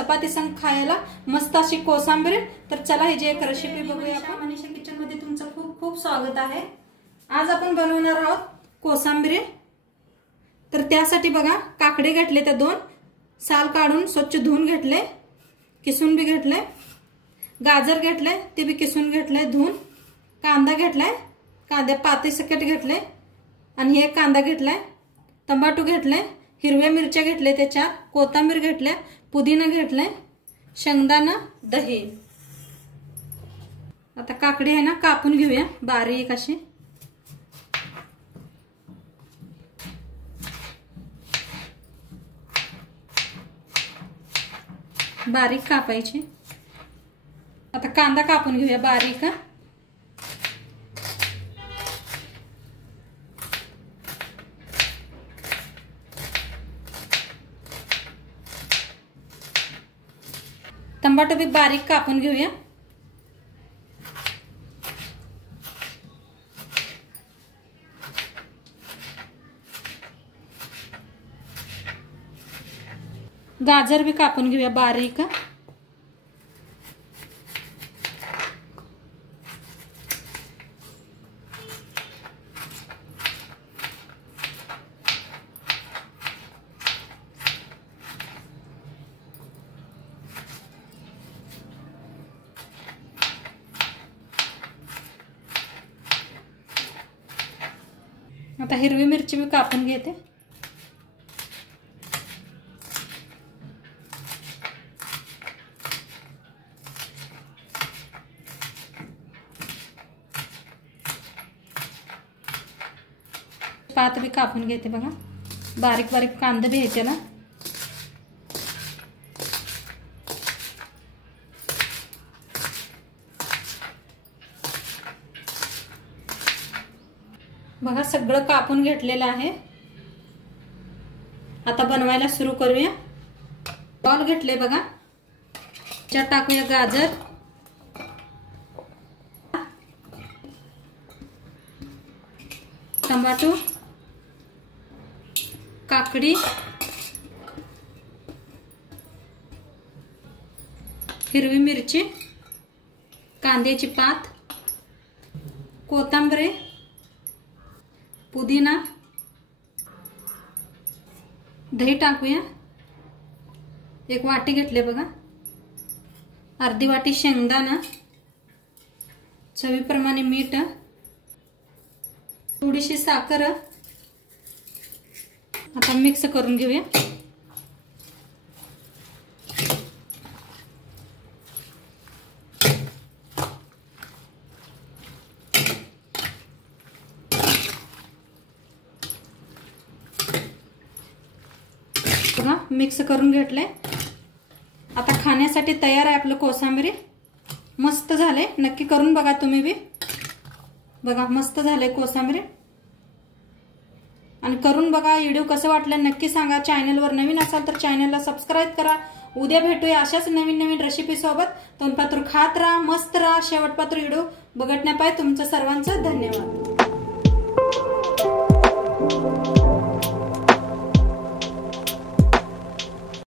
चपाती संग खायला मस्त अशी कोसांबीर। तर चला ही जी एक रेसिपी बघूया आपण। मनीषा किचन मध्ये तुमचं खूप खूप स्वागत आहे। आज आपण बनवणार आहोत कोसांबीर। तर त्यासाठी बघा काकडे घेतले, त्या 2 साल काढून स्वच्छ धुवून घेतले, किसून बी घेतले। गाजर घेतले, ते बी किसून घेतले धुवून। कांदा घेतलाय, कांदे पाती सकट घेतले आणि हे कांदा घेतलाय। टमाटो घेतले, हिरव्या मिरच्या घेतले ते 4, कोथिंबीर घेतले, पुदिना घेतले, शेंगदाणा, दही। आता काकडी आहे ना कापून घेऊया बारीक अशी। बारीक कापायची। आता कांदा कापून घेऊया बारीक। टमाटो भी बारीक कापून घेऊया। गाजर भी कापून घेऊया बारीक। आता हिरवी मिरची मी कापून घेते। पात भी कापून घेते बघा। बारीक बारीक कांदा भी आहे त्याला। बघा सगळं कापून घेतलेलं आहे। आता बनवायला सुरू करूया। बॉल घेतले बघा, त्यात टाकूया गाजर, टमाटो, काकडी, हिरवी मिरची, कांद्याची पात, कोथिंबीर, पुदिना, दही टाकूया। 1 वाटी घेतले बघा। अर्धी वाटी शेंगदाणा, चवीप्रमाणे मीठ, थोडीशी साखर। आता मिक्स करून घेऊया। बघा मिक्स करून घेतले। आता खाण्यासाठी तयार आहे आपलं कोसांबीर। मस्त झाले, नक्की करून बघा तुम्ही बी। बघा मस्त झाले कोसांबीर। आणि करून बघा। व्हिडिओ कसं वाटलं नक्की सांगा। चॅनलवर नवीन असाल तर चॅनलला सबस्क्राइब करा। उद्या भेटूया अशाच नवीन नवीन रेसिपी सोबत। तोंडपात्र खात राहा, मस्त राहा। शेवटपात्र व्हिडिओ बघण्यापायी तुमचं सर्वांचं धन्यवाद।